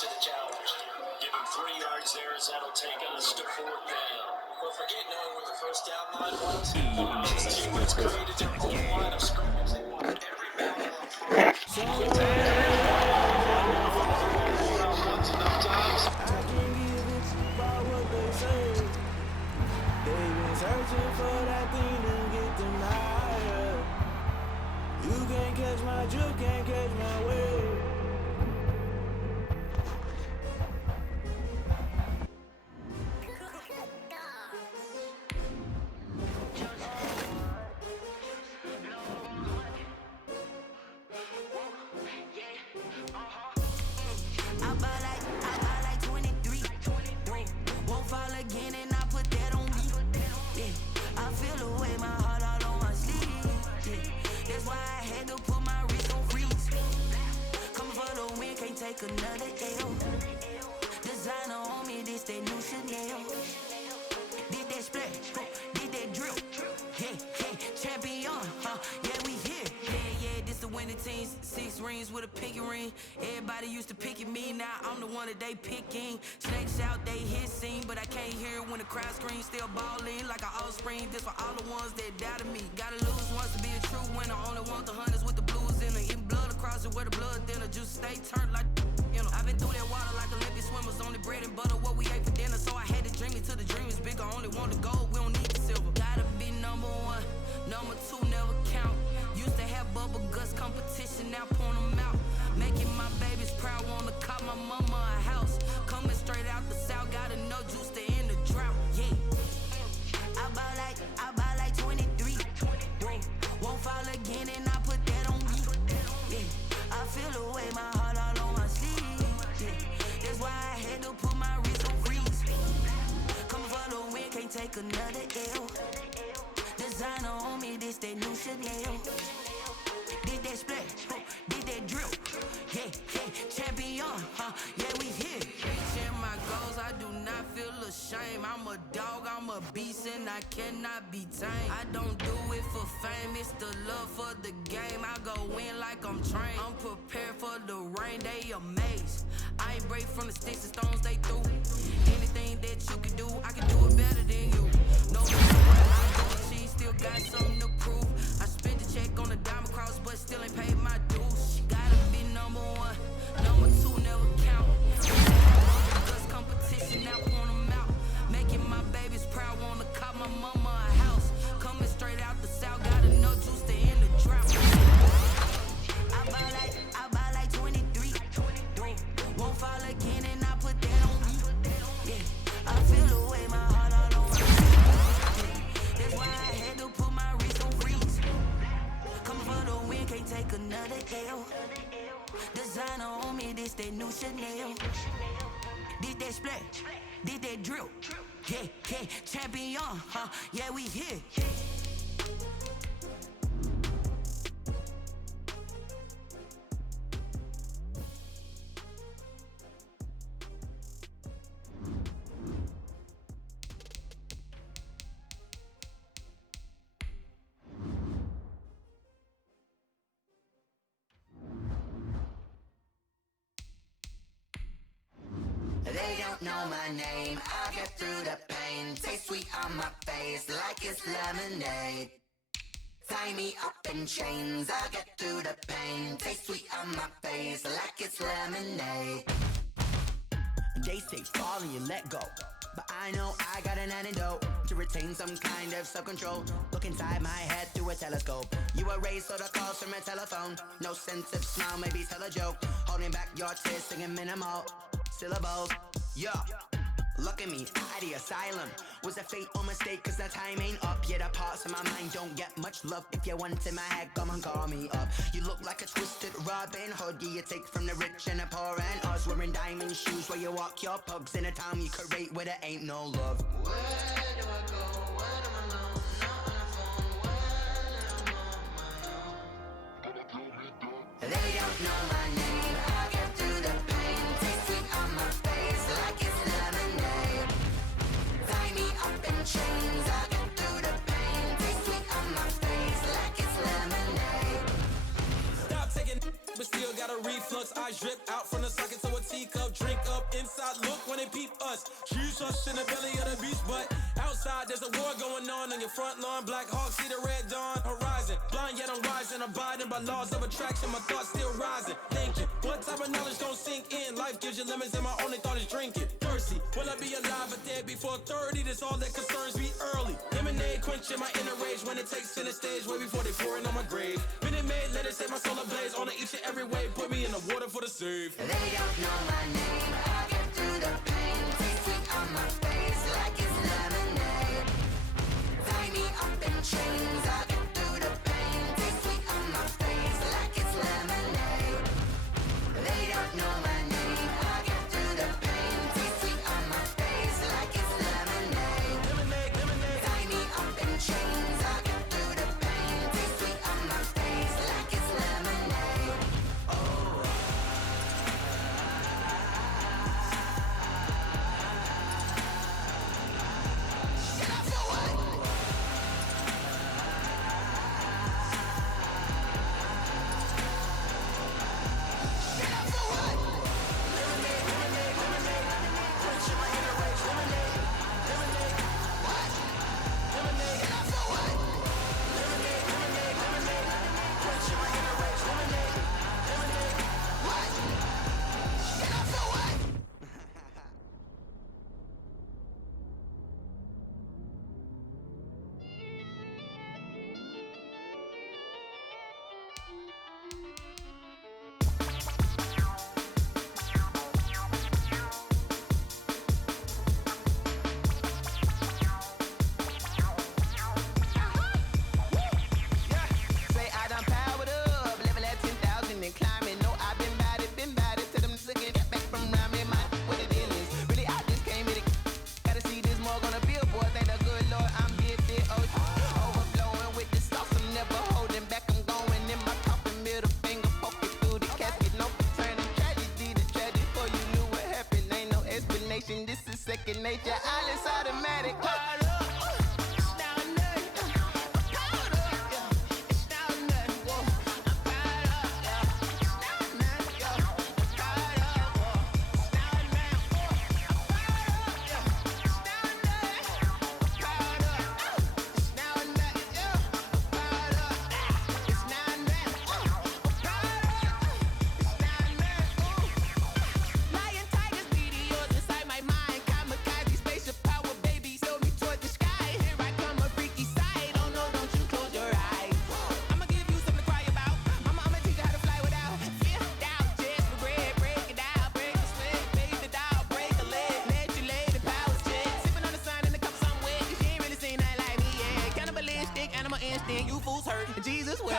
to the challenge. Give him 3 yards there as that'll take us to 4th down. Well, forget knowing what the first down line was. His teammates created their own line of scrimmage. They wanted every battle on fire. Enough times. I can't give a shit about what they say. They've been searching for that thing to get them higher. You can't catch my drift, can't catch my wave. I buy like 23. Won't fall again and I put that on me. Yeah, I feel the way, my heart all on my sleeve. Yeah, that's why I had to put my wrist on freeze. Coming for the win, can't take another L. Designer on me, this that new Chanel. Did that splash, did that drill. Yeah, champion, yeah, we here. Yeah, this the winning teams. 6 rings with a pinky ring. Everybody used to picking me, now I'm the one that they picking. Snakes out, they hissing, but I can't hear when the crowd screams. Still balling like an offspring. This for all the ones that doubted me. Gotta lose once to be a true winner. Only want the hunters with the blues in it. Eating blood across it where the blood thinner. Juice stay turned like you know. I've been through that water like Olympic swimmers. Only bread and butter what we ate for dinner. So I had to dream it till the dream is bigger. Only want the gold, we don't need the silver. Gotta be number 1, number 2 never count. Used to have bubble guts competition, now point them out. Making my babies proud, wanna call my mama a house. Coming straight out the south, gotta know juice to end the drought. Yeah, I buy like 23. Won't fall again and I put that on me. Yeah, I feel the way, my heart all on my sleeve. Yeah, that's why I had to put my wrist on freeze. Coming for the win, can't take another L. Designer on me, this that new Chanel. Did that splash, did that drill. Yeah, champion, yeah, we here. Reaching my goals, I do not feel ashamed. I'm a dog, I'm a beast, and I cannot be tamed. I don't do it for fame, it's the love for the game. I go in like I'm trained. I'm prepared for the rain, they amazed. I ain't break from the sticks and stones they threw. Anything that you can do, I can do it better than you. No matter what I do, she still got something to prove. I spent the check on the diamond cross, but still ain't paid my dues. She gotta be number 1, number 2 never count. Guts competition, now point them out. Making my babies proud, wanna call my mama a house. Coming straight out the south, gotta know juice to end the drought. I buy like 23. Won't fall again and I put that on me. Yeah, I feel the way, my heart all on my sleeve. That's why I had to put my wrist on freeze. Coming for the win, can't take another L. Designer on me, this that new Chanel. Did that splash, did that drill. Yeah, champion, yeah, we here. They don't know my name, I get through the pain. Taste sweet on my face like it's lemonade. Tie me up in chains, I get through the pain. Taste sweet on my face like it's lemonade. They say fall and you let go, but I know I got an antidote to retain some kind of self-control. Look inside my head through a telescope. You erase all the calls from a telephone. No sense of smile, maybe tell a joke. Holding back your tears, singing minimal syllables. Yeah, look at me, out the asylum. Was a fate or mistake, cause the time ain't up. Yeah, the parts of my mind don't get much love. If you want in my head, come and call me up. You look like a twisted Robin Hood. Yeah, you take from the rich and the poor and us. Wearing diamond shoes where you walk your pugs in a town you create where there ain't no love. Where do I go? When am I alone? Not on the phone. When I'm on my own. They don't know my name. I get through the pain. Taste sweet on my face like it's lemonade. Tie me up in chains. I get through the pain. Taste sweet on my face like it's lemonade. Stop taking, but still got a reflux. I drip out from the socket to a teacup. Drink when they peep us. Shoes us in the belly of the beast, but outside there's a war going on your front lawn. Black Hawk see the red dawn horizon. Blind yet I'm rising, abiding by laws of attraction. My thoughts still rising, thinking, what type of knowledge gon' sink in? Life gives you lemons and my only thought is drinking. Thirsty, will I be alive or dead before 30? That's all that concerns me early. Lemonade quenching my inner rage when it takes center stage way before they pouring on my grave. Minute Maid, let it set my soul ablaze on each and every way. Put me in the water for the save. They don't know my name. I get through the pain. Taste sweet on my face like it's lemonade. Tie me up in chains. I get through the pain. Taste sweet on my face like it's lemonade. They don't know my name. I get through the pain. Taste sweet on my face like it's lemonade. Lemonade, lemonade. Tie me up in chains. I get through the pain. Taste sweet on my face like it's lemonade. Say I done powered up, level at 10,000 and climbing. No, I've been bad it to them looking back from around me. My what the deal is, really I just came here to gotta see this more gonna be a boy. Thank the good Lord, I'm gifted. Overflowing with the sauce, I'm never holding back. I'm going in my coffin, middle finger poking through the casket. No turning tragedy to tragedy. For you knew what happened, ain't no explanation. This is second nature, all is automatic. Lion, tigers, meteors inside my mind. Kamikaze, spaceship power, baby, sail me toward the sky. Here I come, a freaky side. Oh no, don't you close your eyes. I'ma give you something to cry about. I'ma teach you how to fly without fear, doubt, just regret. Break it out, break the sweat, fade the doubt, break a leg, let you lay the power check. Sipping on the sun in the cup somewhere, 'cause you ain't really seen nothing like me, yeah. Cannibalistic, animal instinct, you fools hurt. Jesus will.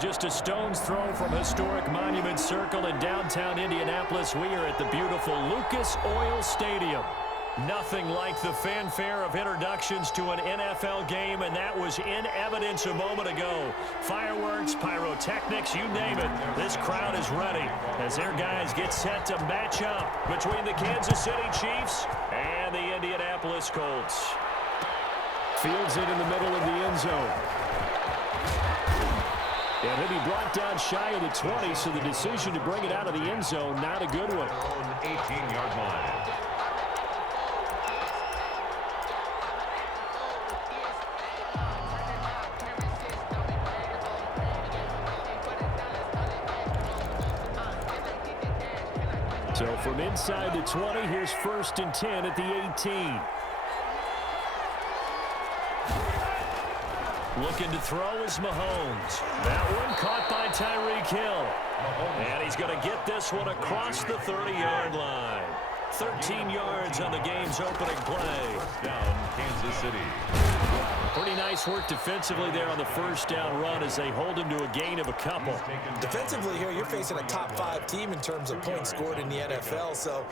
Just a stone's throw from historic Monument Circle in downtown Indianapolis. We are at the beautiful Lucas Oil Stadium. Nothing like the fanfare of introductions to an NFL game, and that was in evidence a moment ago. Fireworks, pyrotechnics, you name it. This crowd is ready as their guys get set to match up between the Kansas City Chiefs and the Indianapolis Colts. Fields it in the middle of the end zone. And he'll be brought down shy of the 20, so the decision to bring it out of the end zone, not a good one. 18-yard line. So from inside the 20, here's 1st and 10 at the 18. Looking to throw is Mahomes. That one caught by Tyreek Hill. And he's going to get this one across the 30-yard line. 13 yards on the game's opening play. Down Kansas City. 39 Nice work defensively there on the first down run as they hold him to a gain of a couple. Defensively here, you're facing a top 5 team in terms of points scored in the NFL. So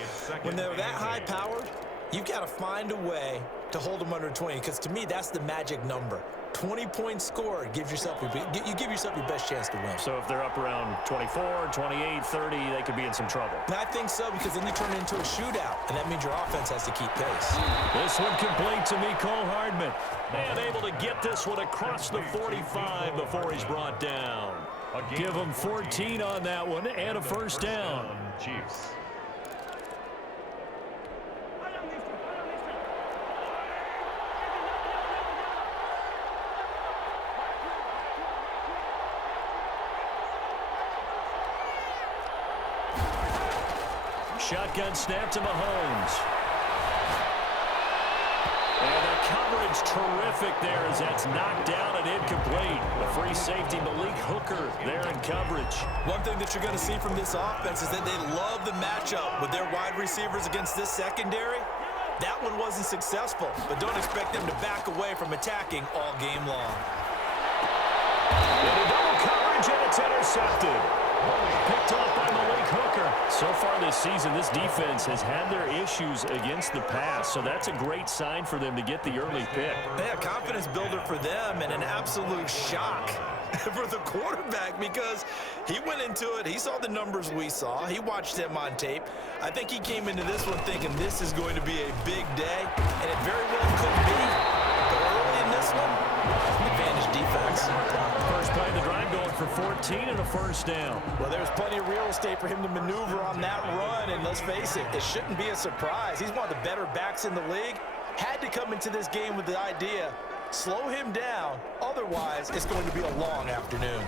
when they're that high-powered, you've got to find a way to hold them under 20, because to me, that's the magic number. 20 points scored, you give yourself your best chance to win. So if they're up around 24, 28, 30, they could be in some trouble. And I think so, because then you turn it into a shootout, and that means your offense has to keep pace. This one complete to Mecole Hardman. And able to get this one across the 45 before he's brought down. Give him 14 on that one and a first down. Chiefs. Shotgun snap to Mahomes. And the coverage terrific there as that's knocked down and incomplete. The free safety Malik Hooker there in coverage. One thing that you're going to see from this offense is that they love the matchup with their wide receivers against this secondary. That one wasn't successful, but don't expect them to back away from attacking all game long. And a double coverage, and it's intercepted. Picked off by Malik Hooker. So far this season, this defense has had their issues against the pass, so that's a great sign for them to get the early pick. Yeah, confidence builder for them and an absolute shock for the quarterback, because he went into it, he saw the numbers we saw, he watched them on tape. I think he came into this one thinking this is going to be a big day, and it very well could be. But early in this one, advantage defense. First play of the drive going for 14 and a first down. Well, there's plenty of real estate for him to maneuver on that run, and let's face it, it shouldn't be a surprise. He's one of the better backs in the league. Had to come into this game with the idea, slow him down, otherwise it's going to be a long afternoon.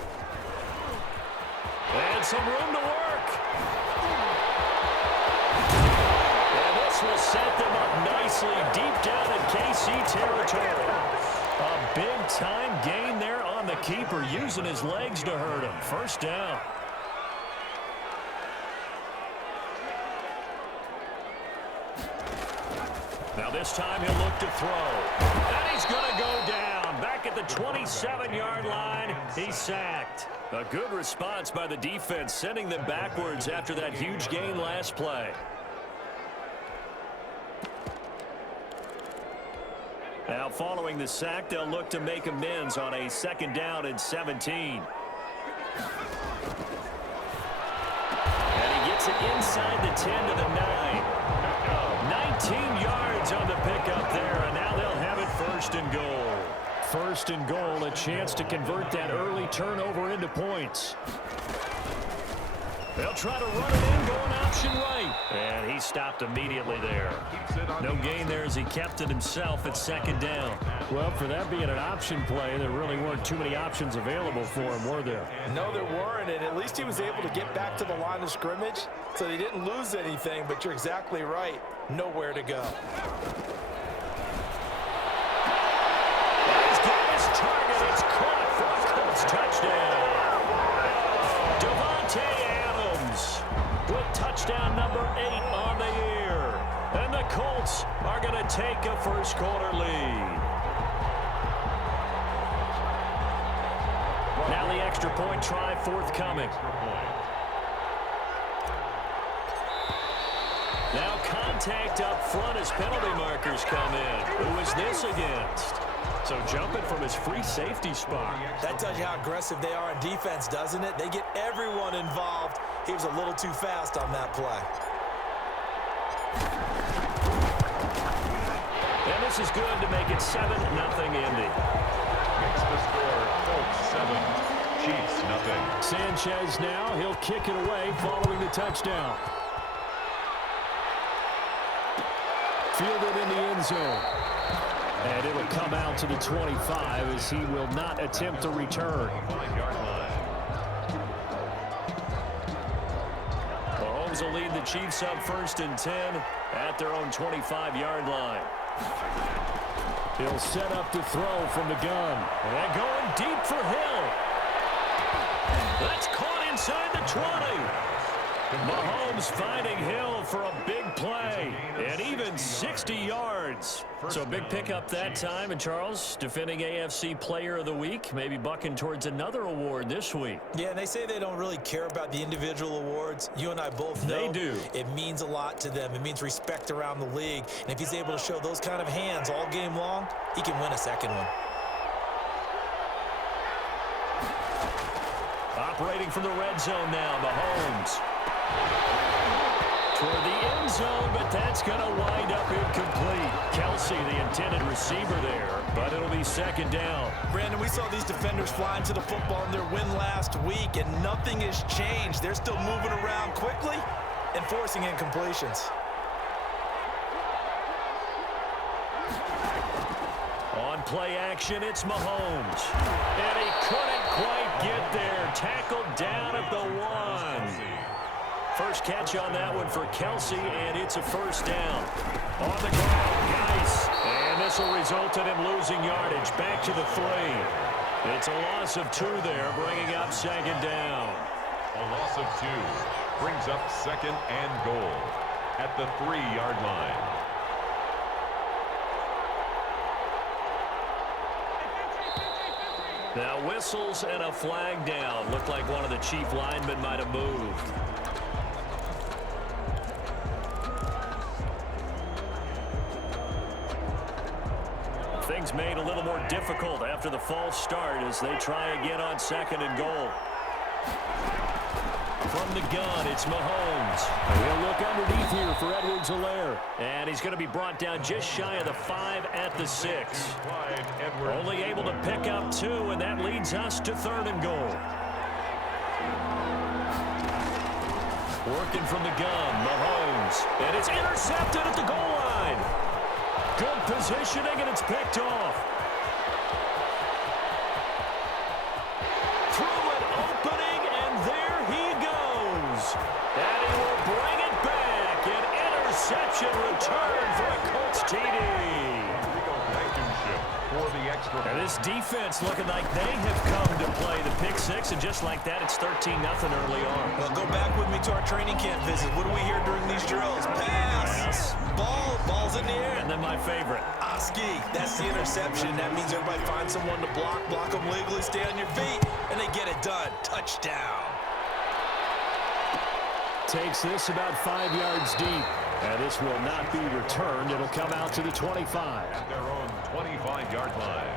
And some room to work. And this will set them up nicely deep down in KC territory. A big-time gain there on the keeper, using his legs to hurt him. First down. Now this time he'll look to throw. And he's going to go down. Back at the 27-yard line, he's sacked. A good response by the defense, sending them backwards after that huge gain last play. Now following the sack, they'll look to make amends on a second down and 17. And he gets it inside the 10 to the 9. 19 yards on the pickup there, and now they'll have it first and goal. First and goal, a chance to convert that early turnover into points. They'll try to run it in, going option right. And he stopped immediately there. No gain there as he kept it himself at second down. Well, for that being an option play, there really weren't too many options available for him, were there? No, there weren't, and at least he was able to get back to the line of scrimmage, so they didn't lose anything, but you're exactly right. Nowhere to go. He's got his target. It's caught for a Colts touchdown. With touchdown number 8 on the year. And the Colts are going to take a first quarter lead. Now the extra point try forthcoming. Now contact up front as penalty markers come in. Who is this against? So jumping from his free safety spot. That tells you how aggressive they are on defense, doesn't it? They get everyone involved. He was a little too fast on that play. And this is good to make it 7-0 Indy. Makes the score Colts 7, Chiefs 0. Sanchez now, he'll kick it away following the touchdown. Fielded in the end zone. And it'll come out to the 25 as he will not attempt to return. 5-yard line. Mahomes will lead the Chiefs up 1st and 10 at their own 25-yard line. He'll set up to throw from the gun. And going deep for Hill. That's caught inside the 20. Mahomes finding Hill for a big play, and even 60 yards. So big pickup that time. And Charles, defending AFC Player of the Week, maybe bucking towards another award this week. Yeah, and they say they don't really care about the individual awards. You and I both know they do. It means a lot to them. It means respect around the league. And if he's able to show those kind of hands all game long, he can win a second one. Operating from the red zone now, Mahomes. Toward the end zone, but that's going to wind up incomplete. Kelsey, the intended receiver there, but it'll be second down. Brandon, we saw these defenders flying to the football in their win last week, and nothing has changed. They're still moving around quickly and forcing incompletions. On play action, it's Mahomes. And he couldn't quite get there. Tackled down at the 1. First catch on that one for Kelsey, and it's a first down. On the ground, Geis. And this will result in him losing yardage. Back to the 3. It's a loss of 2 there, bringing up second down. A loss of 2 brings up second and goal at the 3-yard line. Now whistles and a flag down. Looked like one of the chief linemen might have moved. Things made a little more difficult after the false start as they try again on second and goal. From the gun, it's Mahomes. He'll look underneath here for Edwards-Helaire. And he's going to be brought down just shy of the 5 at the 6. Only able to pick up 2, and that leads us to third and goal. Working from the gun, Mahomes. And it's intercepted at the goal line. Good positioning, and it's picked off. Through an opening, and there he goes. And he will bring it back. An interception return for a Colts TD. And this defense looking like they have come to play the pick 6, and just like that, it's 13-0 early on. Well, go back with me to our training camp visit. What do we hear during these drills? Pass. Ball's in the air. And then my favorite. Oski, that's the interception. That means everybody finds someone to block them legally, stay on your feet, and they get it done. Touchdown. Takes this about 5 yards deep. And this will not be returned. It'll come out to the 25. At their own 25-yard line.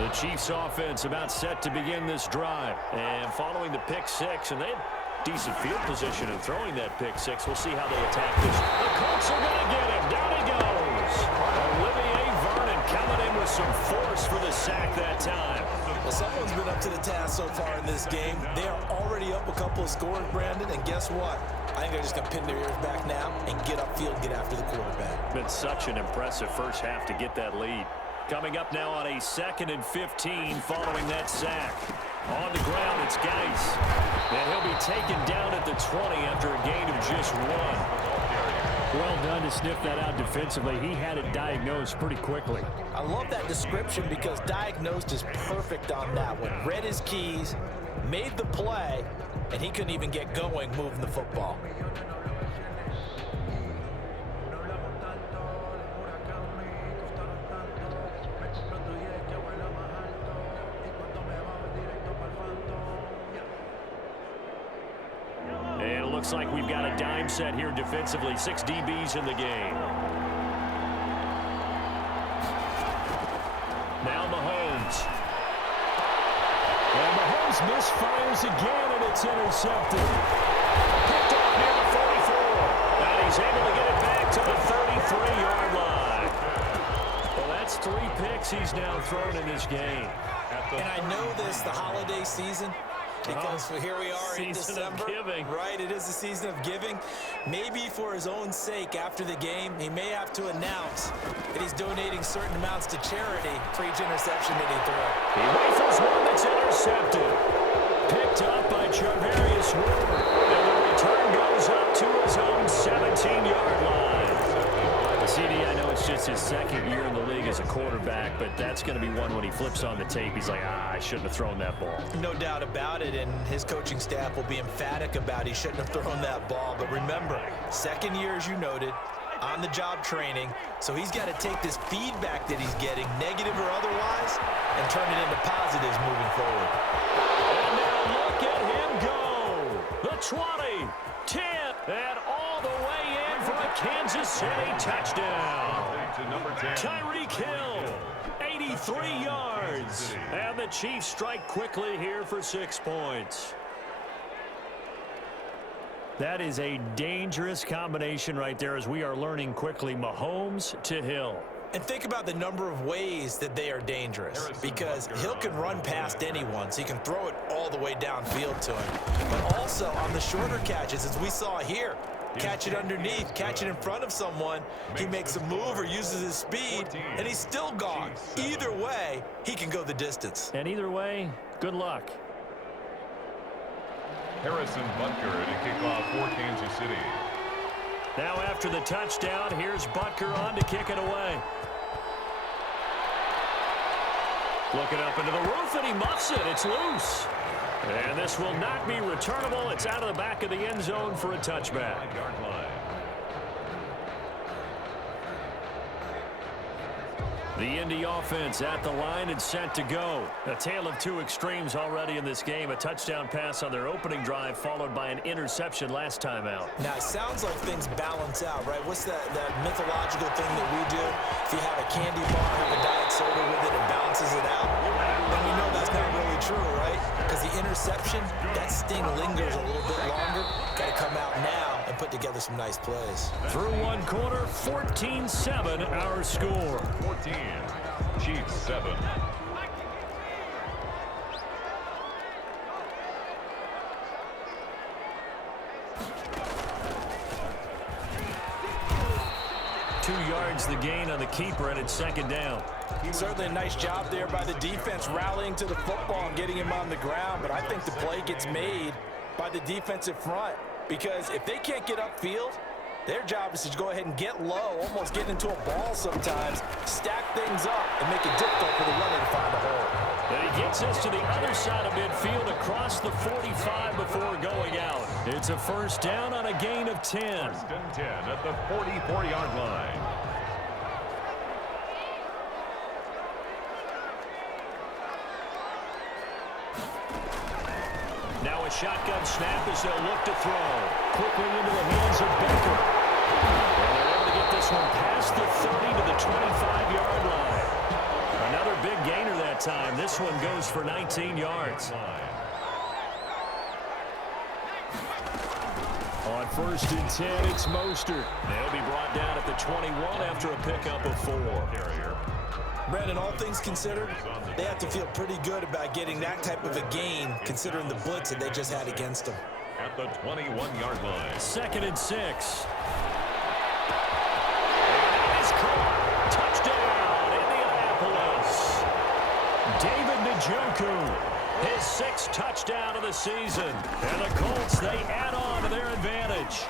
The Chiefs offense about set to begin this drive. And following the pick 6, and they had decent field position in throwing that pick 6. We'll see how they attack this. The Colts are going to get him. Down he goes. Olivier Vernon coming in with some force for the sack that time. Well, someone's been up to the task so far in this game. They are already up a couple of scores, Brandon, and guess what? I think they're just going to pin their ears back now and get upfield and get after the quarterback. Been such an impressive first half to get that lead. Coming up now on a 2nd and 15 following that sack. On the ground, it's Geis. And he'll be taken down at the 20 after a gain of just 1. Well done to sniff that out defensively. He had it diagnosed pretty quickly. I love that description because diagnosed is perfect on that one. Read his keys, made the play, and he couldn't even get going moving the football. Looks like we've got a dime set here defensively. 6 DBs in the game. Now Mahomes. And Mahomes misfires again, and it's intercepted. Picked off near the 44. And he's able to get it back to the 33-yard line. Well, that's 3 picks he's now thrown in this game. And I know this, the holiday season, because here we are in December, right? It is the season of giving. Maybe for his own sake, after the game, he may have to announce that he's donating certain amounts to charity for each interception that he threw. He rifles one that's intercepted. Picked up by Charvarius Ward. And the return goes up to his own 17-yard line. CD, I know it's just his second year in the league as a quarterback, but that's going to be one when he flips on the tape. He's like, I shouldn't have thrown that ball. No doubt about it, and his coaching staff will be emphatic about he shouldn't have thrown that ball. But remember, second year, as you noted, on-the-job training, so he's got to take this feedback that he's getting, negative or otherwise, and turn it into positives moving forward. And now look at him go. The 20, 10, and all the way in for a Kansas City touchdown. Tyreek Hill, 83 yards. And the Chiefs strike quickly here for 6 points. That is a dangerous combination right there as we are learning quickly. Mahomes to Hill. And think about the number of ways that they are dangerous, because Hill can run past anyone, so he can throw it all the way downfield to him. But also on the shorter catches, as we saw here, catch it underneath, catch it in front of someone, he makes a move or uses his speed, and he's still gone. Either way, he can go the distance. And either way, good luck. Harrison Butker to kick off for Kansas City. Now after the touchdown, here's Butker on to kick it away. Looking up into the roof, and he muffs it. It's loose. And this will not be returnable. It's out of the back of the end zone for a touchback. The Indy offense at the line and set to go. A tale of two extremes already in this game. A touchdown pass on their opening drive followed by an interception last time out. Now, it sounds like things balance out, right? What's that mythological thing that we do? If you have a candy bar, have a diet soda with it, it balances it out. And we know that's not really true, right? Because the interception, that sting lingers a little bit longer. Got to come out now and put together some nice plays. Through one quarter, 14-7 our score. 14, Chiefs 7. The gain on the keeper, and it's second down. Certainly a nice job there by the defense rallying to the football and getting him on the ground, but I think the play gets made by the defensive front, because if they can't get upfield, their job is to go ahead and get low, almost get into a ball sometimes, stack things up, and make it difficult for the runner to find a hole. And he gets us to the other side of midfield across the 45 before going out. It's a first down on a gain of 10. First and 10 at the 44-yard line. Now a shotgun snap as they'll look to throw. Quickly into the hands of Baker. And they're able to get this one past the 30 to the 25-yard line. Another big gainer that time. This one goes for 19 yards. On first and 10, it's Mostert. They'll be brought down at the 21 after a pickup of 4. Brandon, all things considered, they have to feel pretty good about getting that type of a gain, considering the blitz that they just had against them. At the 21-yard line. Second and 6. And it's caught. Touchdown, Indianapolis. David Njoku, his 6th touchdown of the season. And the Colts, they add on to their advantage.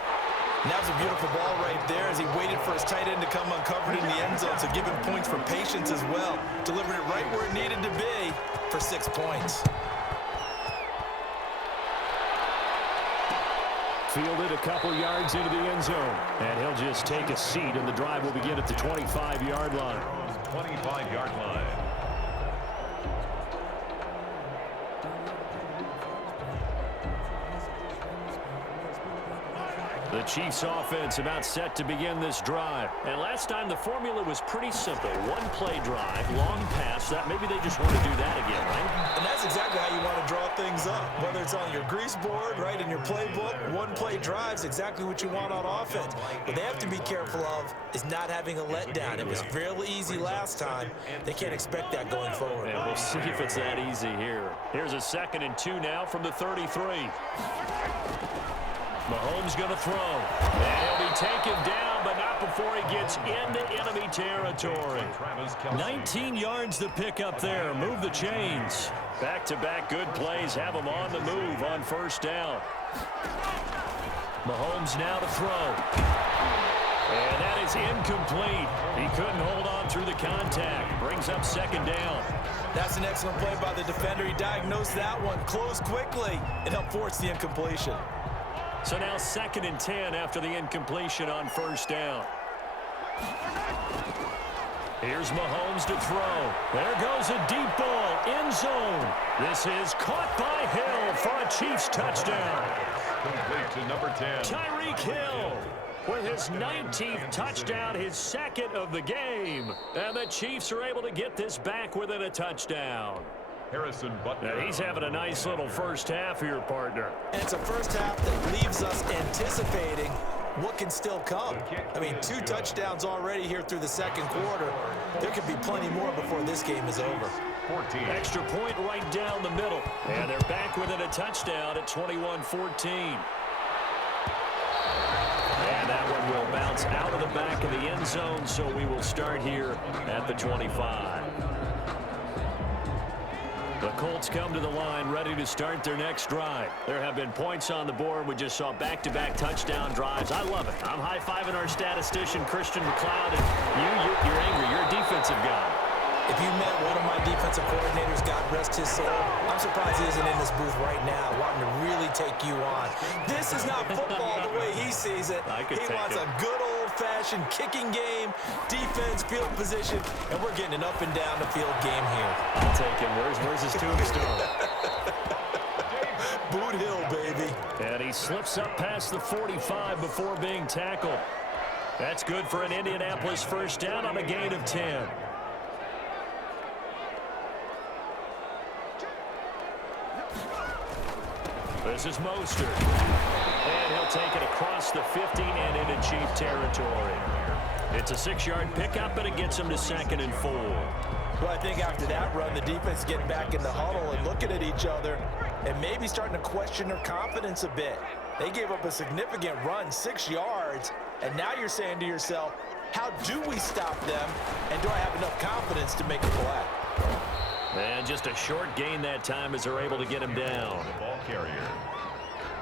And that was a beautiful ball right there as he waited for his tight end to come uncovered in the end zone, so give him points for patience as well. Delivered it right where it needed to be for 6 points. Fielded a couple yards into the end zone. And he'll just take a seat, and the drive will begin at the 25-yard line. 25-yard line. The Chiefs offense about set to begin this drive. And last time the formula was pretty simple. One play drive, long pass. That maybe they just want to do that again, right? And that's exactly how you want to draw things up. Whether it's on your grease board, right, in your playbook, one play drive's exactly what you want on offense. What they have to be careful of is not having a letdown. It was fairly easy last time. They can't expect that going forward. And we'll see if it's that easy here. Here's a 2nd and 2 now from the 33. Mahomes going to throw. And he'll be taken down, but not before he gets into enemy territory. 19 yards to pick up there. Move the chains. Back-to-back good plays have him on the move on first down. Mahomes now to throw. And that is incomplete. He couldn't hold on through the contact. Brings up second down. That's an excellent play by the defender. He diagnosed that one, closed quickly, and helped force the incompletion. So now 2nd and 10 after the incompletion on first down. Here's Mahomes to throw. There goes a deep ball, end zone. This is caught by Hill for a Chiefs touchdown. Complete to number 10. Tyreek Hill with his 19th touchdown, his 2nd of the game. And the Chiefs are able to get this back within a touchdown. Harrison Butker. Now he's having a nice little first half here, partner. And it's a first half that leaves us anticipating what can still come. I mean, 2 touchdowns already here through the second quarter. There could be plenty more before this game is over. 14. Extra point right down the middle. And they're back within a touchdown at 21-14. And that one will bounce out of the back of the end zone, so we will start here at the 25. The Colts come to the line ready to start their next drive. There have been points on the board. We just saw back-to-back touchdown drives. I love it. I'm high-fiving our statistician, Christian McLeod, and you're angry. You're a defensive guy. If you met one of my defensive coordinators, God rest his soul, I'm surprised he isn't in this booth right now wanting to really take you on. This is not football the way he sees it. He wants a good old-fashioned kicking game, defense, field position, and we're getting an up-and-down-the-field game here. I'll take him. Where's his tombstone? Boot Hill, baby. And he slips up past the 45 before being tackled. That's good for an Indianapolis first down on a gain of 10. This is Mostert. And he'll take it across the 50 and into Chief territory. It's a 6-yard pickup, and it gets him to 2nd and 4. Well, I think after that run, the defense getting back in the huddle and looking at each other and maybe starting to question their confidence a bit. They gave up a significant run, 6 yards, and now you're saying to yourself, how do we stop them, and do I have enough confidence to make a play? And just a short gain that time as they're able to get him down. The ball carrier.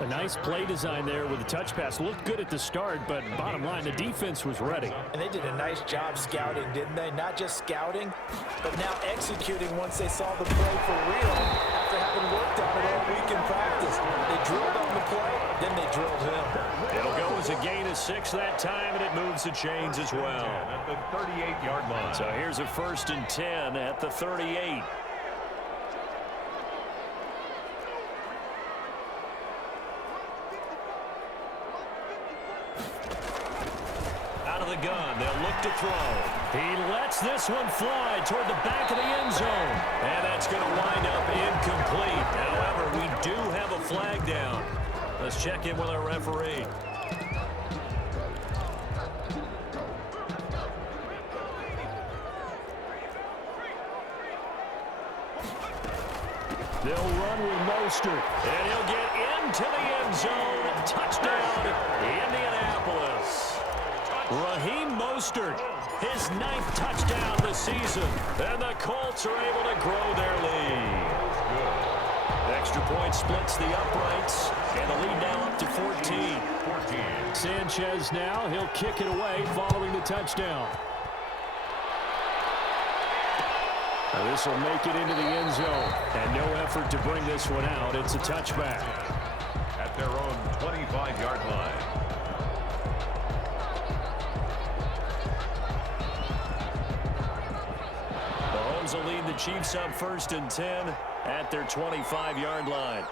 A nice play design there with the touch pass. Looked good at the start, but bottom line, the defense was ready. And they did a nice job scouting, didn't they? Not just scouting, but now executing once they saw the play for real after having worked on it all week in practice. They drilled on the play, then they drilled him. It'll go as a gain of 6 that time, and it moves the chains as well. At the 38-yard line. So here's a 1st and 10 at the 38. Out of the gun, they'll look to throw. He lets this one fly toward the back of the end zone. And that's going to wind up incomplete. However, we do have a flag down. Let's check in with our referee. They'll run with Mostert, and he'll get into the end zone. Touchdown, Indianapolis. Raheem Mostert, his 9th touchdown this season, and the Colts are able to grow their lead. Extra point splits the uprights, and the lead now up to 14. Sanchez now, he'll kick it away following the touchdown. Now this will make it into the end zone, and no effort to bring this one out. It's a touchback. At their own 25-yard line. Mahomes will lead the Chiefs up 1st and 10 at their 25-yard line.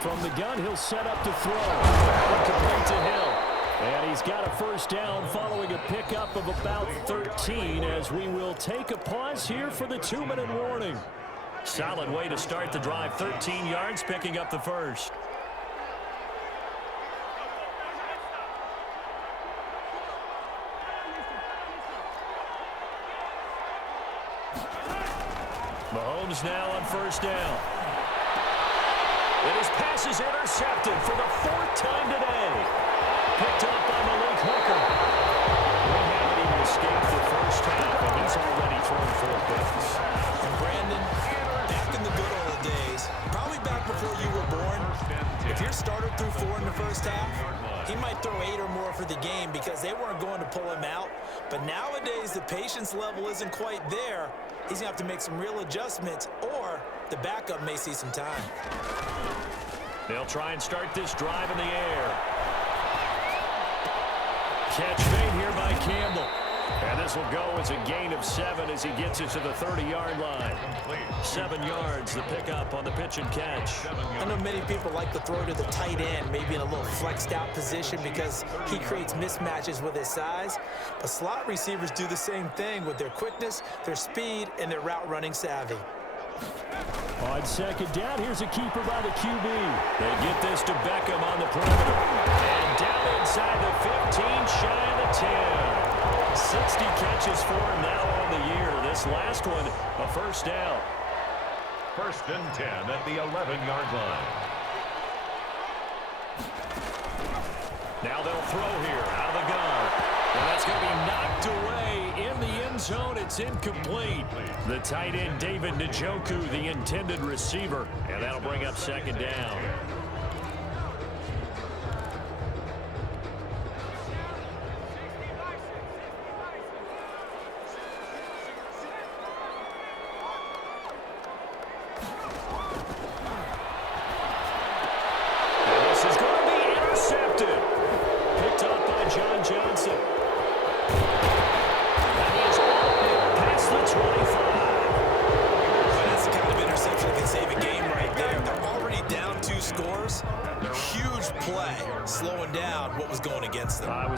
From the gun, he'll set up to throw. Complete to Hill. And he's got a first down following a pickup of about 13 as we will take a pause here for the 2-minute warning. Solid way to start the drive. 13 yards, picking up the first. Mahomes now on first down. And his pass is intercepted for the 4th time today. Picked up by Malik Hooker. We haven't even escaped the first half, and he's already thrown 4 picks. And Brandon, back in the good old days, probably back before you were born, if your starter threw 4 in the first half, he might throw 8 or more for the game because they weren't going to pull him out. But nowadays, the patience level isn't quite there. He's going to have to make some real adjustments, or the backup may see some time. They'll try and start this drive in the air. Catch made here by Campbell. And this will go as a gain of 7 as he gets it to the 30-yard line. 7 yards, the pickup on the pitch and catch. I know many people like to throw to the tight end, maybe in a little flexed out position because he creates mismatches with his size. But slot receivers do the same thing with their quickness, their speed, and their route running savvy. On second down, here's a keeper by the QB. They get this to Beckham on the perimeter. And down inside the 15, shy of the 10. 60 catches for him now on the year. This last one, a first down. 1st and 10 at the 11-yard line. Now they'll throw here out of the gun. And that's going to be knocked away in the end zone. It's incomplete. The tight end, David Njoku, the intended receiver. And that'll bring up 2nd down.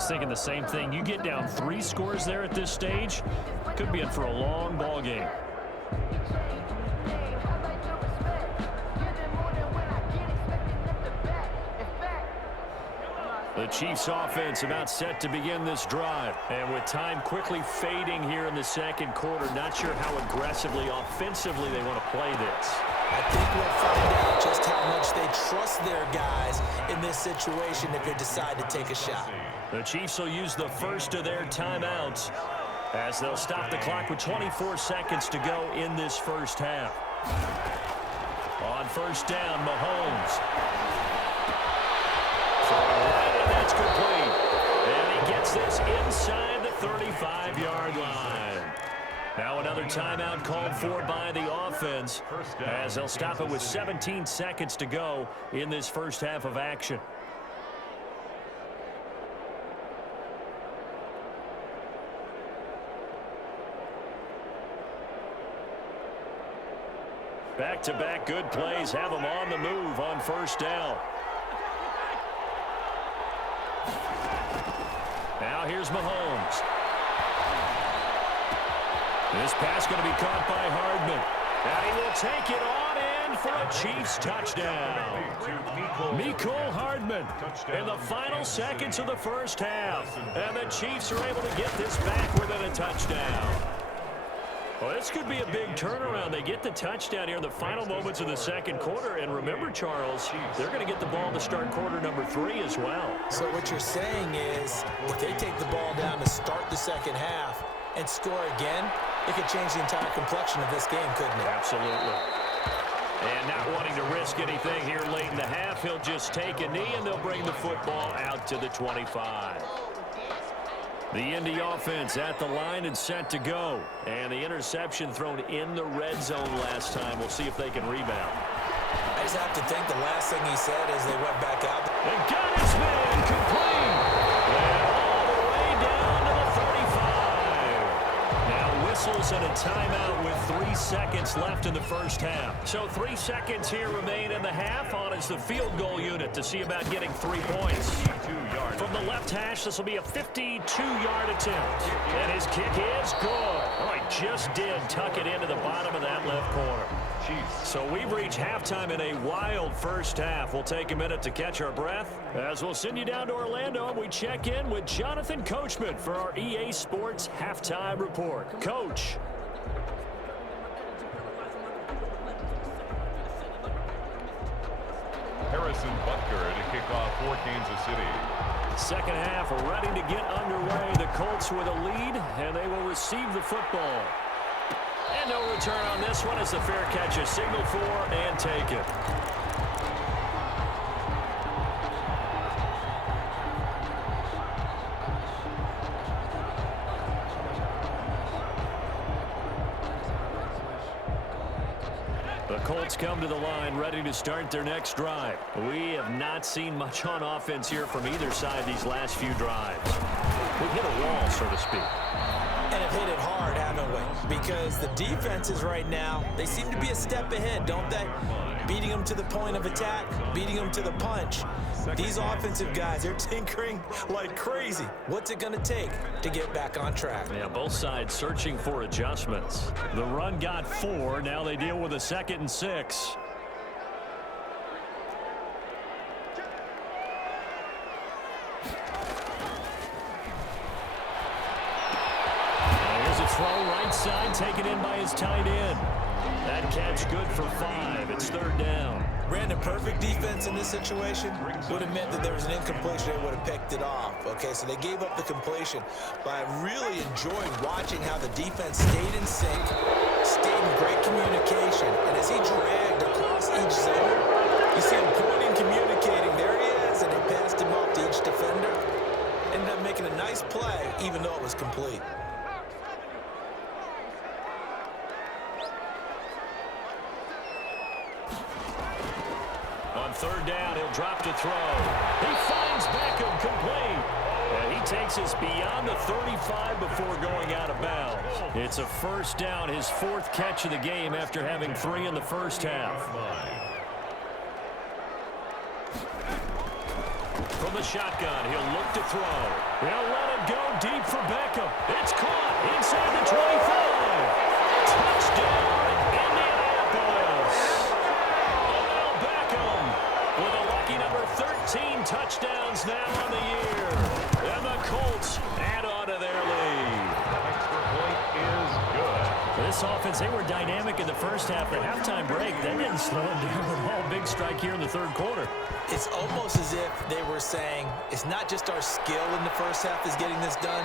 Thinking the same thing. You get down 3 scores there at this stage, could be in for a long ball game. The Chiefs offense about set to begin this drive. And with time quickly fading here in the second quarter, not sure how aggressively, offensively they want to play this. I think we'll find out just how much they trust their guys in this situation if they decide to take a shot. The Chiefs will use the first of their timeouts as they'll stop the clock with 24 seconds to go in this first half. On first down, Mahomes. And that's complete. And he gets this inside the 35-yard line. Now another timeout called for by the offense as they'll stop it with 17 seconds to go in this first half of action. Back-to-back good plays have them on the move on first down. Now here's Mahomes. This pass going to be caught by Hardman. And he will take it on in for a Chiefs touchdown. Mecole Hardman in the final seconds of the first half. And the Chiefs are able to get this back within a touchdown. Well, this could be a big turnaround. They get the touchdown here in the final moments of the second quarter. And remember, Charles, they're going to get the ball to start quarter number 3 as well. So what you're saying is if they take the ball down to start the second half and score again, it could change the entire complexion of this game, couldn't it? Absolutely. And not wanting to risk anything here late in the half, he'll just take a knee and they'll bring the football out to the 25. The Indy offense at the line and set to go. And the interception thrown in the red zone last time. We'll see if they can rebound. I just have to think the last thing he said as they went back out. They got his man complete. And all the way down to the 35. Now whistles and a timeout with 3 seconds left in the first half. So 3 seconds here remain in the half on as the field goal unit to see about getting 3 points. From the left hash, this will be a 52-yard attempt. And his kick is good. Oh, he just did tuck it into the bottom of that left corner. So we've reached halftime in a wild first half. We'll take a minute to catch our breath as we'll send you down to Orlando and we check in with Jonathan Coachman for our EA Sports Halftime Report. Coach. Harrison Butker to kick off for Kansas City. Second half ready to get underway. The Colts with a lead, and they will receive the football. And no return on this one as the fair catch is signaled for and taken. The Colts come to the line ready to start their next drive. We have not seen much on offense here from either side these last few drives. We've hit a wall, so to speak. And have hit it hard, haven't we? Because the defenses right now, they seem to be a step ahead, don't they? Beating them to the point of attack, beating them to the punch. These offensive guys, they're tinkering like crazy. What's it going to take to get back on track? Yeah, both sides searching for adjustments. The run got 4. Now they deal with a 2nd and 6. Here's a throw right side, taken in by his tight end. That catch good for 5. It's 3rd down. Brandon, perfect defense in this situation would have meant that there was an incompletion. They would have picked it off. Okay, so they gave up the completion. But I really enjoyed watching how the defense stayed in sync, stayed in great communication. And as he dragged across each zone, you see him pointing, communicating. There he is, and they passed him off to each defender. Ended up making a nice play, even though it was complete. On 3rd down, he'll drop to throw. He finds Beckham complete. And he takes us beyond the 35 before going out of bounds. It's a 1st down, his 4th catch of the game after having 3 in the first half. From the shotgun, he'll look to throw. He'll let it go deep for Beckham. It's caught inside the 25. Touchdown, Indianapolis. Odell Beckham with a lucky number 13 touchdowns now on the year. And the Colts add on to their lead. Extra point is good. This offense, they were dynamic in the first half. The halftime break, they didn't slow them down at all. Big strike here in the 3rd quarter. It's almost as if they were saying, it's not just our skill in the first half that's getting this done,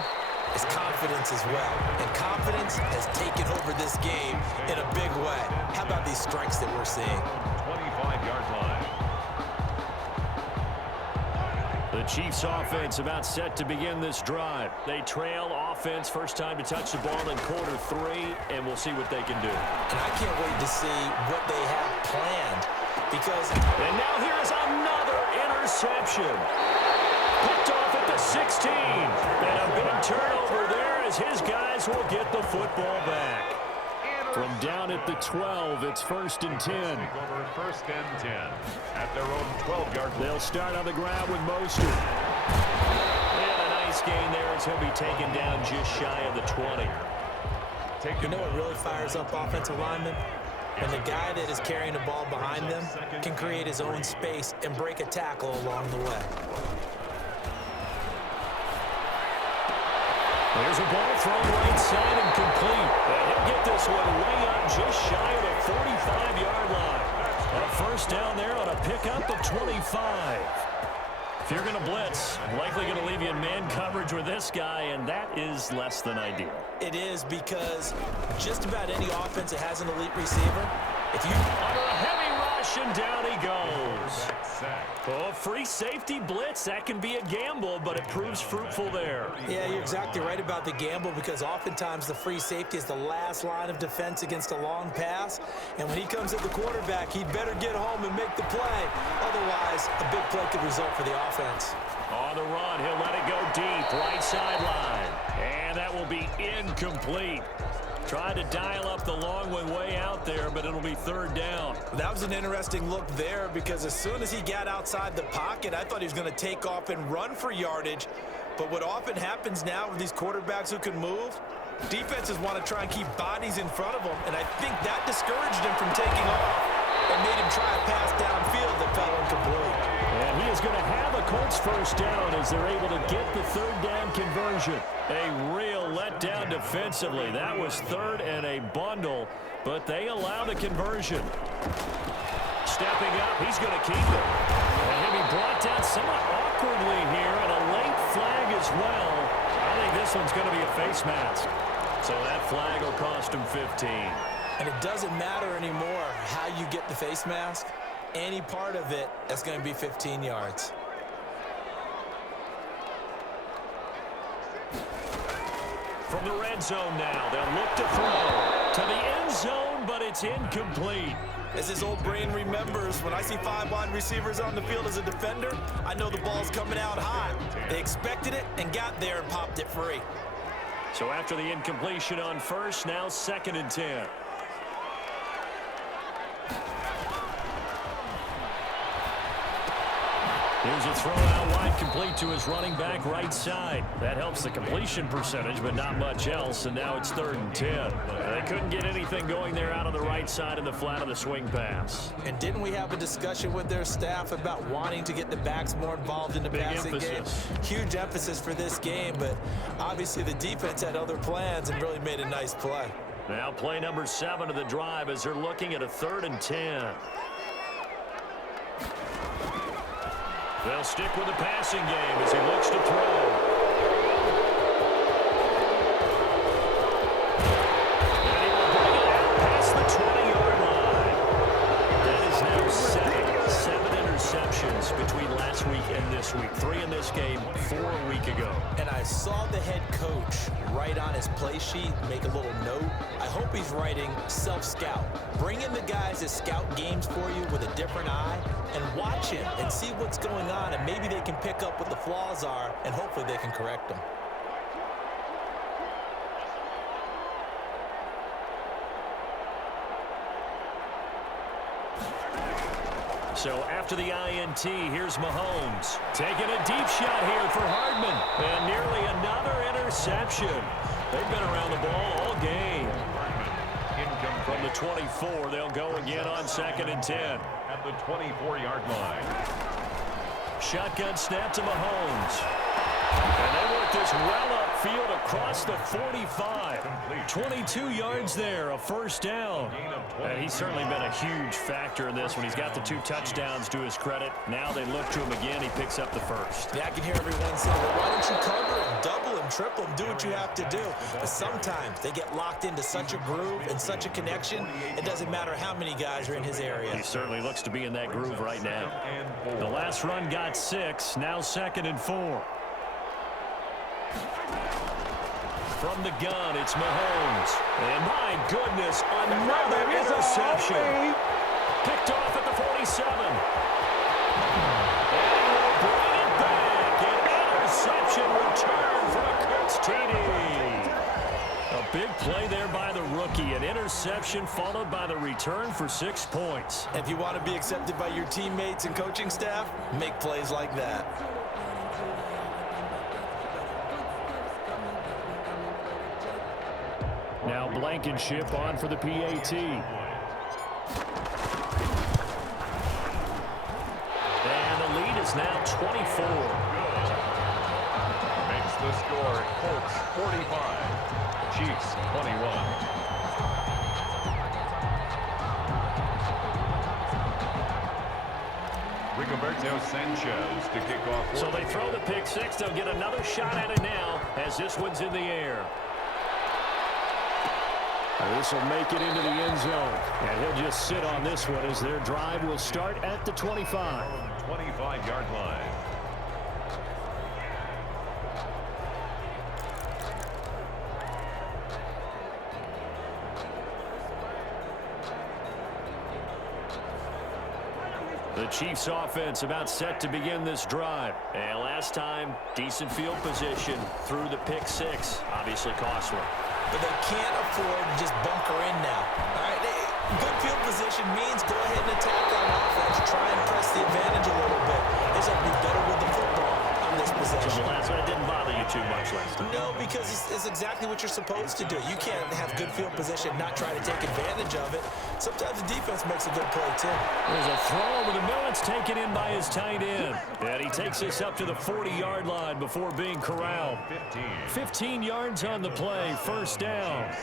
it's confidence as well. And confidence has taken over this game in a big way. How about these strikes that we're seeing? 25-yard line. The Chiefs offense about set to begin this drive. They trail offense, first time to touch the ball in quarter 3, and we'll see what they can do. And I can't wait to see what they have planned. Because, and now here's another interception. Picked off at the 16. And a big turnover there as his guys will get the football back. From down at the 12, it's 1st and 10. Over 1st and 10 at their own 12-yard line. They'll start on the ground with Mostert. And a nice gain there as he'll be taken down just shy of the 20. You know what really fires up offensive linemen? When the guy that is carrying the ball behind them can create his own space and break a tackle along the way. There's a ball thrown right side and complete. And he'll get this one way up just shy of the 45-yard line. A 1st down there on a pickup of 25. If you're going to blitz, likely going to leave you in man coverage with this guy, and that is less than ideal. It is, because just about any offense that has an elite receiver, if you under a heavy rush, and down he goes. Oh, free safety blitz, that can be a gamble, but it proves fruitful there. Yeah, you're exactly right about the gamble, because oftentimes the free safety is the last line of defense against a long pass, and when he comes at the quarterback, he'd better get home and make the play. Otherwise, a big play could result for the offense. On the run, he'll let it go deep, right sideline, and that will be incomplete. Tried to dial up the long one way out there, but it'll be 3rd down. That was an interesting look there, because as soon as he got outside the pocket, I thought he was going to take off and run for yardage. But what often happens now with these quarterbacks who can move, defenses want to try and keep bodies in front of them, and I think that discouraged him from taking off and made him try a pass downfield that fell incomplete. And he is going to have a Colts 1st down as they're able to get the 3rd down conversion. A real letdown defensively. That was 3rd and a bundle, but they allow the conversion. Stepping up, he's going to keep it. And he'll be brought down somewhat awkwardly here, and a late flag as well. I think this one's going to be a face mask. So that flag will cost him 15. And it doesn't matter anymore how you get the face mask. Any part of it, that's going to be 15 yards. From the red zone now, they'll look to throw to the end zone. thrown, but it's incomplete. As his old brain remembers, when I see 5 wide receivers on the field as a defender, I know the ball's coming out high. They expected it and got there and popped it free. So after the incompletion on first, now 2nd and 10. Here's a throw out wide, complete to his running back right side. That helps the completion percentage, but not much else, and now it's 3rd and 10. They couldn't get anything going there out on the right side in the flat of the swing pass. And didn't we have a discussion with their staff about wanting to get the backs more involved in the passing game? Huge emphasis for this game, but obviously the defense had other plans and really made a nice play. Now play number 7 of the drive as they're looking at a 3rd and 10. They'll stick with the passing game as he looks to throw. And he will bring it out past the 20-yard line. That is now 7 interceptions between last week and this week. 3 in this game, 4 a week ago. And I saw the head coach write on his play sheet, make a little note. I hope he's writing self-scout. Bring in the guys that scout games for you with a different eye and watch him and see what's going on, and maybe they can pick up what the flaws are, and hopefully they can correct them. So after the INT, here's Mahomes. Taking a deep shot here for Hardman. And nearly another interception. They've been around the ball all game. From the 24, they'll go again on 2nd and 10. At the 24-yard line. Shotgun snap to Mahomes. And they work this well upfield across the 45. 22 yards there, a 1st down. And he's certainly been a huge factor in this one. He's got the 2 touchdowns to his credit. Now they look to him again. He picks up the 1st. Yeah, I can hear everyone say, well, why don't you cover him, double him, triple him, do what you have to do. But sometimes they get locked into such a groove and such a connection, it doesn't matter how many guys are in his area. He certainly looks to be in that groove right now. The last run got 6, now 2nd and 4. From the gun, it's Mahomes. And my goodness, another interception. Picked off at the 47. And he will bring it back. An interception return for a Kurtz TD. A big play there by the rookie. An interception followed by the return for 6 points. If you want to be accepted by your teammates and coaching staff, make plays like that. Now Blankenship on for the PAT. And the lead is now 24. Makes the score Colts 45, Chiefs 21. Rigoberto Sanchez to kick off. So they throw the pick 6. They'll get another shot at it now as this one's in the air. This will make it into the end zone. And he'll just sit on this one as their drive will start at the 25. 25-yard line. The Chiefs offense about set to begin this drive. And last time, decent field position through the pick 6. Obviously costly. But they can't afford to just bunker in now. All right, good field position means go ahead and attack on offense. Try and press the advantage a little bit. They just have to be better with the football on this possession. So the last one didn't bother you too much last time. No, because it's exactly what you're supposed to do. You can't have good field position, not try to take advantage of it. Sometimes the defense makes a good play, too. There's a throw over the middle. It's taken in by his tight end. And he takes us up to the 40-yard line before being corralled. 15 yards on the play, 1st down.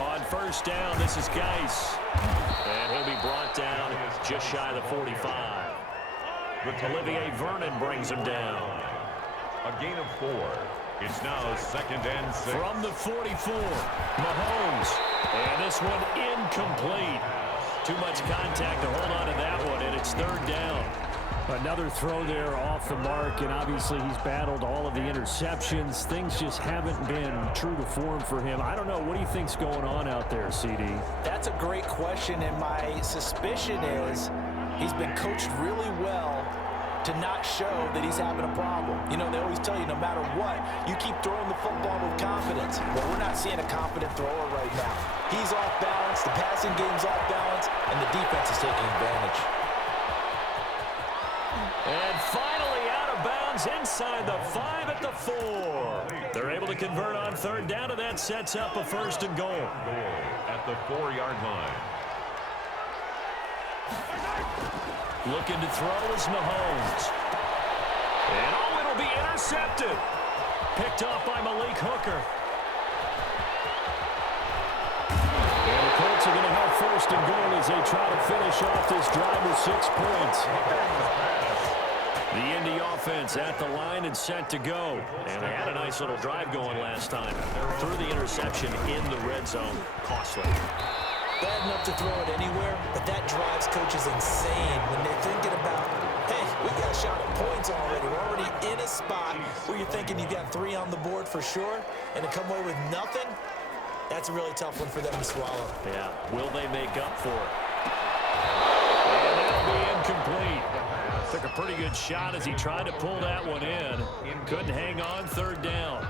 On 1st down, this is Geis. And he'll be brought down just shy of the 45. Olivier Vernon brings him down. A gain of 4. It's now 2nd and 6. From the 44, Mahomes. And this one incomplete. Too much contact to hold on to that one, and it's 3rd down. Another throw there off the mark, and obviously he's battled all of the interceptions. Things just haven't been true to form for him. I don't know. What do you think's going on out there, CD? That's a great question, and my suspicion is he's been coached really well to not show that he's having a problem. You know, they always tell you no matter what, you keep throwing the football with confidence. Well, we're not seeing a confident thrower right now. He's off balance, the passing game's off balance, and the defense is taking advantage. And finally out of bounds inside the 5 at the 4. They're able to convert on third down, and that sets up a 1st and goal. At the 4-yard line. Looking to throw is Mahomes. And it'll be intercepted. Picked off by Malik Hooker. And the Colts are going to have 1st and goal as they try to finish off this drive with 6 points. The Indy offense at the line and set to go. And they had a nice little drive going last time. Threw the interception in the red zone. Costly. Bad enough to throw it anywhere, but that drives coaches insane when they're thinking about, hey, we got a shot at points already. We're already in a spot where you're thinking you got 3 on the board for sure, and to come away with nothing, that's a really tough one for them to swallow. Yeah, will they make up for it? And that'll be incomplete. Took a pretty good shot as he tried to pull that one in. Couldn't hang on 3rd down.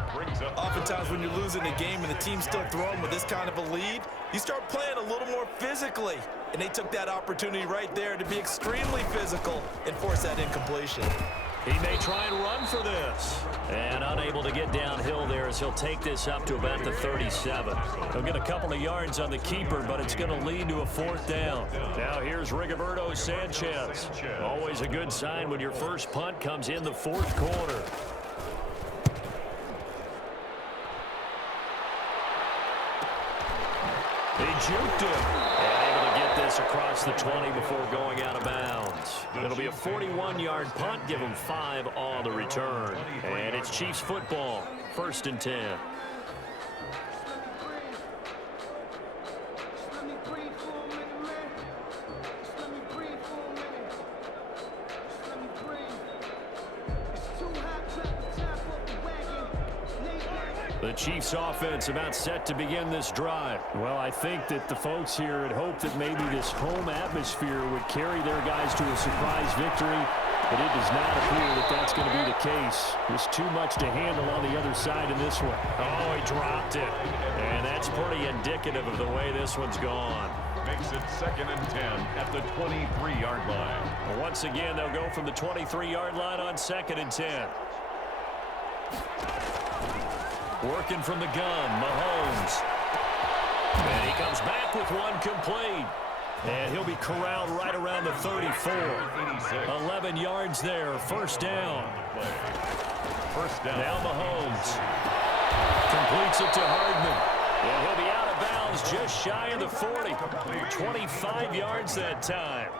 Oftentimes when you're losing a game and the team's still throwing with this kind of a lead, you start playing a little more physically. And they took that opportunity right there to be extremely physical and force that incompletion. He may try and run for this. And unable to get downhill there as he'll take this up to about the 37. He'll get a couple of yards on the keeper, but it's going to lead to a 4th down. Now here's Rigoberto Sanchez. Always a good sign when your first punt comes in the 4th quarter. He juked him. And able to get this across the 20 before going out of bounds. It'll be a 41-yard punt. Give him 5 on the return. And it's Chiefs football. 1st and 10. The Chiefs offense about set to begin this drive. Well, I think that the folks here had hoped that maybe this home atmosphere would carry their guys to a surprise victory, but it does not appear that that's going to be the case. There's too much to handle on the other side in this one. Oh, he dropped it. And that's pretty indicative of the way this one's gone. Makes it 2nd and 10 at the 23-yard line. Well, once again, they'll go from the 23-yard line on 2nd and 10. Working from the gun, Mahomes. And he comes back with one complete. And he'll be corralled right around the 34. 11 yards there, 1st down. Now Mahomes completes it to Hardman. And he'll be out of bounds just shy of the 40. 25 yards that time.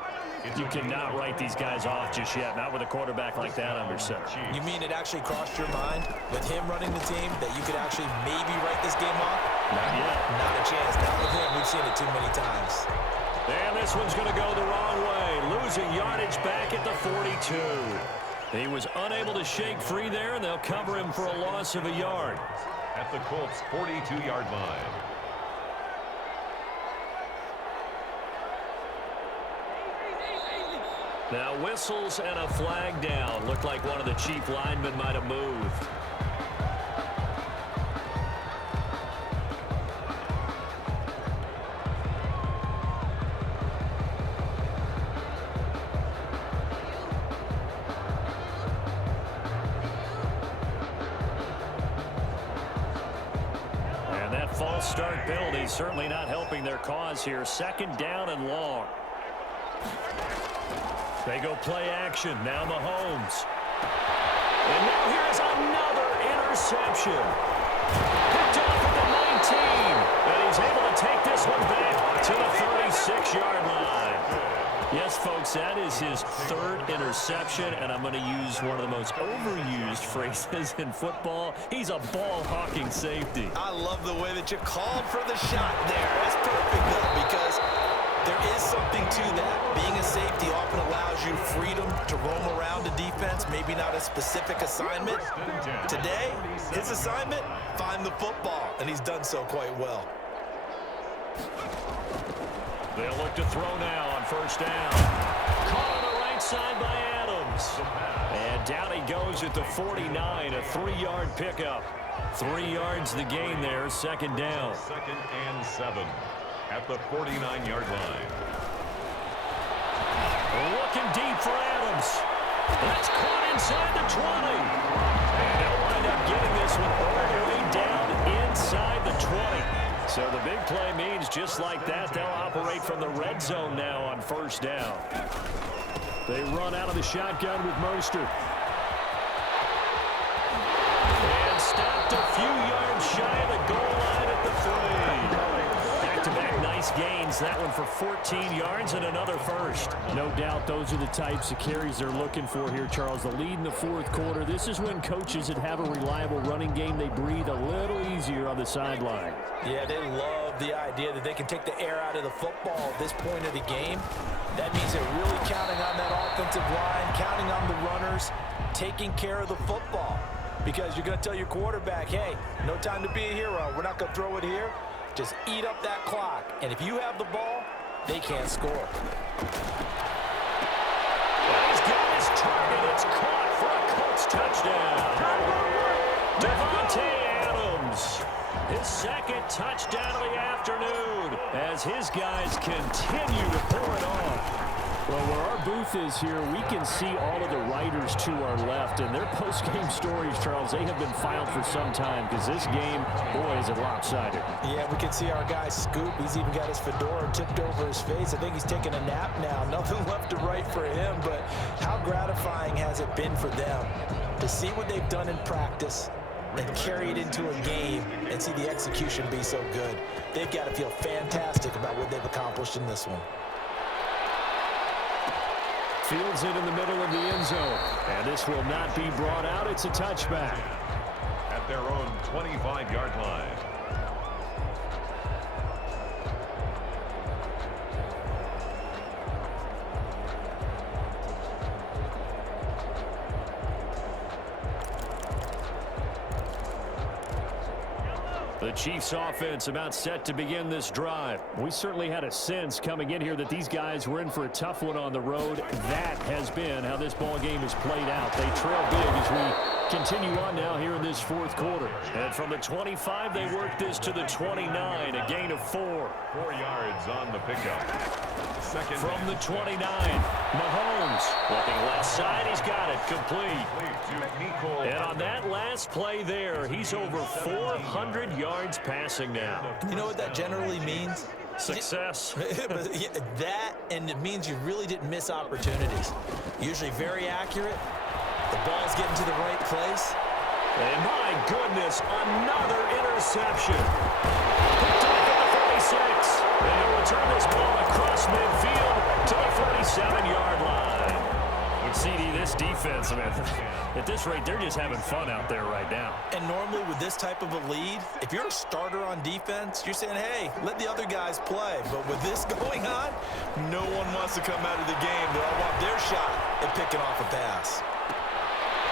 You cannot write these guys off just yet, not with a quarterback like that under center. You mean it actually crossed your mind with him running the team that you could actually maybe write this game off? Not yet. Not a chance. Not with him. We've seen it too many times. And this one's going to go the wrong way. Losing yardage back at the 42. He was unable to shake free there, and they'll cover him for a loss of a yard. At the Colts' 42-yard line. Now whistles and a flag down. Looked like one of the Chief linemen might have moved. And that false start penalty certainly not helping their cause here. 2nd down and long. They go play action. Now Mahomes. And now here's another interception. Picked off at the 19. And he's able to take this one back to the 36-yard line. Yes, folks, that is his 3rd interception, and I'm going to use one of the most overused phrases in football. He's a ball-hawking safety. I love the way that you called for the shot there. That's perfect, though, because There is something to that. Being a safety often allows you freedom to roam around the defense, maybe not a specific assignment. Today, his assignment, find the football, and he's done so quite well. They'll look to throw now on first down. Caught on the right side by Adams. And down he goes at the 49, a 3-yard pickup. 3 yards the gain there, second down. 2nd and 7 at the 49-yard line. Looking deep for Adams. That's caught inside the 20. And they'll wind up getting this one all the way down inside the 20. So the big play means just like that, they'll operate from the red zone now on first down. They run out of the shotgun with Mostert. And stopped a few yards shy of the goal line at the 3. Back-to-back nice gains. That one for 14 yards and another first. No doubt those are the types of carries they're looking for here, Charles. The lead in the fourth quarter. This is when coaches that have a reliable running game, they breathe a little easier on the sideline. Yeah, they love the idea that they can take the air out of the football at this point of the game. That means they're really counting on that offensive line, counting on the runners, taking care of the football. Because you're going to tell your quarterback, hey, no time to be a hero. We're not going to throw it here. Just eat up that clock. And if you have the ball, they can't score. He's got his target. It's caught for a Colts touchdown. Devontae Adams. His second touchdown of the afternoon as his guys continue to pour it on. Well, where our booth is here, we can see all of the writers to our left, and their post-game stories, Charles, they have been filed for some time because this game, boy, is it lopsided. Yeah, we can see our guy Scoop. He's even got his fedora tipped over his face. I think he's taking a nap now. Nothing left to write for him, but how gratifying has it been for them to see what they've done in practice and carry it into a game and see the execution be so good. They've got to feel fantastic about what they've accomplished in this one. Fields it in the middle of the end zone. And this will not be brought out. It's a touchback. At their own 25-yard line. The Chiefs offense about set to begin this drive. We certainly had a sense coming in here that these guys were in for a tough one on the road. That has been how this ball game has played out. They trail big as we continue on now here in this fourth quarter. And from the 25, they work this to the 29, a gain of 4. 4 yards on the pickup. Second from the 29, Mahomes looking left side. He's got it complete. And on that last play there, he's over 400 yards passing now. You know what that generally means? Success. That, and it means you really didn't miss opportunities. Usually very accurate. The ball's getting to the right place. And my goodness, another interception. Picked off at the 46. And they'll return this ball across midfield to the 47-yard line. But CD, this defense, man, at this rate, they're just having fun out there right now. And normally with this type of a lead, if you're a starter on defense, you're saying, hey, let the other guys play. But with this going on, no one wants to come out of the game. They all want their shot at picking off a pass.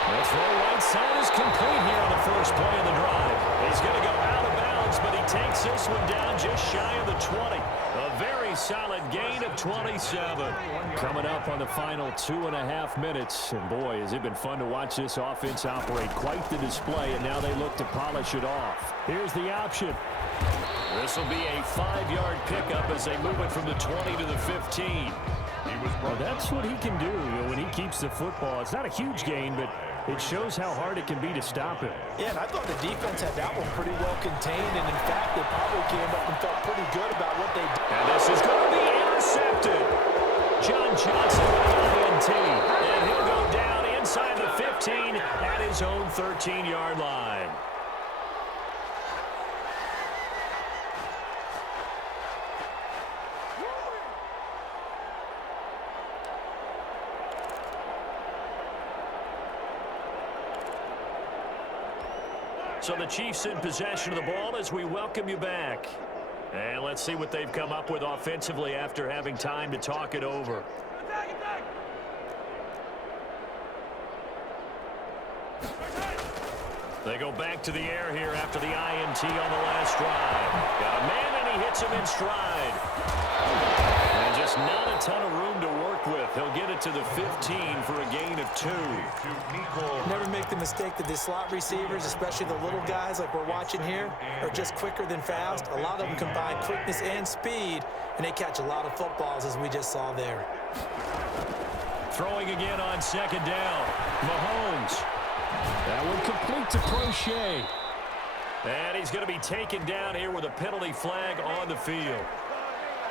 The throw right side is complete here on the first play of the drive. He's going to go out of bounds, but he takes this one down just shy of the 20. A very solid gain of 27. Coming up on the final 2.5 minutes. And boy, has it been fun to watch this offense operate. Quite the display, and now they look to polish it off. Here's the option. This will be a 5-yard pickup as they move it from the 20 to the 15. Well, that's what he can do when he keeps the football. It's not a huge gain, but it shows how hard it can be to stop him. Yeah, and I thought the defense had that one pretty well contained, and in fact, they probably came up and felt pretty good about what they did. And this is going to be intercepted. John Johnson with an INT, and he'll go down inside the 15 at his own 13-yard line. So the Chiefs in possession of the ball as we welcome you back. And let's see what they've come up with offensively after having time to talk it over. They go back to the air here after the INT on the last drive. Got a man, and he hits him in stride. And just not a ton of room to work with. He'll get it to the 15 for a gain of 2. Never make the mistake that the slot receivers, especially the little guys like we're watching here, are just quicker than fast. A lot of them combine quickness and speed, and they catch a lot of footballs, as we just saw there. Throwing again on second down. Mahomes. That one complete to Crochet. And he's going to be taken down here with a penalty flag on the field.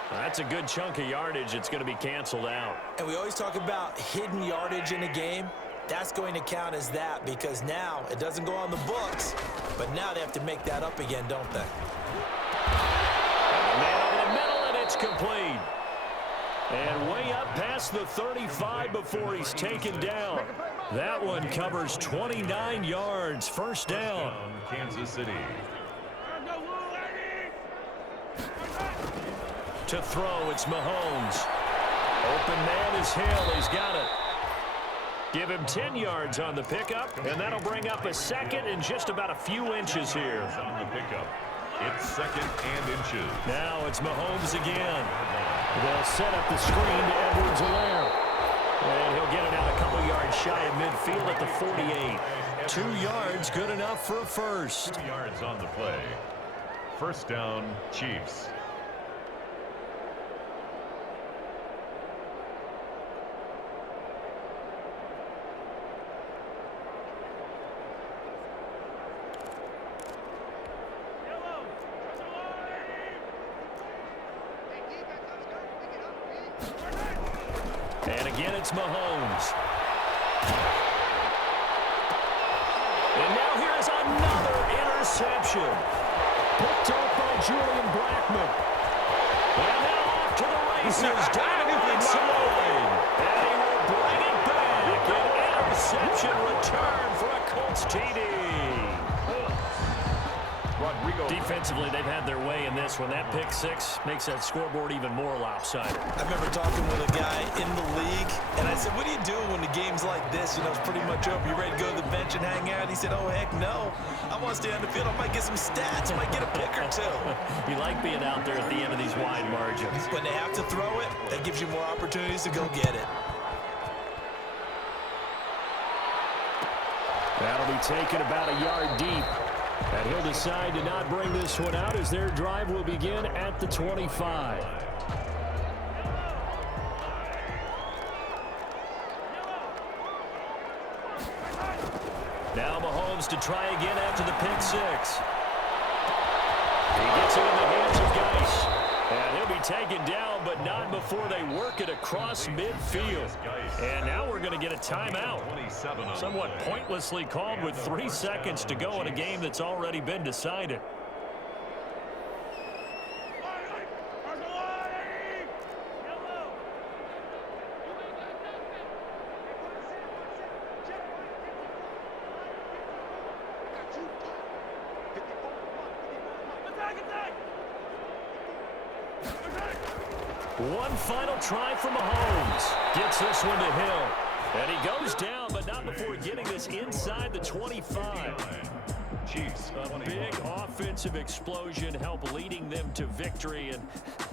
That's a good chunk of yardage. It's going to be canceled out. And we always talk about hidden yardage in a game. That's going to count as that because now it doesn't go on the books, but now they have to make that up again, don't they? And the man over the middle, and it's complete. And way up past the 35 before he's taken down. That one covers 29 yards. First down. Kansas City. To throw, it's Mahomes. Open man is Hill. He's got it. Give him 10 yards on the pickup, and that'll bring up a second and just about a few inches here. On the pickup. It's second and inches. Now it's Mahomes again. They'll set up the screen to Edwards-Helaire. And he'll get it out a couple yards shy of midfield at the 48. 2 yards, good enough for a first. 2 yards on the play. First down, Chiefs. And again, it's Mahomes. And now here's another interception. Picked up by Julian Blackmon. And now off to the races. Dynamite side. And he will bring it back. An interception return for a Colts TD. Defensively, they've had their way in this one. That pick six makes that scoreboard even more lopsided. I remember talking with a guy in the league, and I said, what do you do when the game's like this? You know, it's pretty much over. You ready to go to the bench and hang out? He said, oh, heck no. I want to stay on the field. I might get some stats. I might get a pick or two. You like being out there at the end of these wide margins. When they have to throw it, that gives you more opportunities to go get it. That'll be taken about a yard deep. And he'll decide to not bring this one out as their drive will begin at the 25. Now Mahomes to try again after the pick six. He gets it in the hands of Geis. And he'll be taken down, but not before they work it across midfield. And now we're going to get a timeout. Somewhat pointlessly called with 3 seconds to go in a game that's already been decided. One final try for Mahomes. Gets this one to Hill. And he goes down, but not before getting this inside the 25. Chiefs. A big offensive explosion helped leading them to victory. And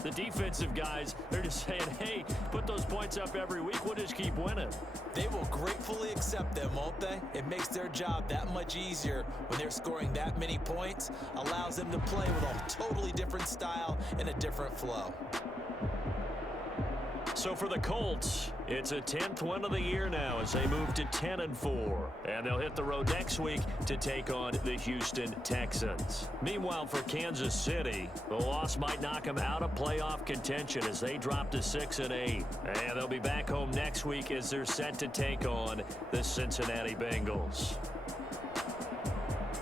the defensive guys, they're just saying, hey, put those points up every week. We'll just keep winning. They will gratefully accept them, won't they? It makes their job that much easier when they're scoring that many points. Allows them to play with a totally different style and a different flow. So for the Colts, it's a 10th win of the year now as they move to 10-4. And they'll hit the road next week to take on the Houston Texans. Meanwhile, for Kansas City, the loss might knock them out of playoff contention as they drop to 6-8. And they'll be back home next week as they're set to take on the Cincinnati Bengals.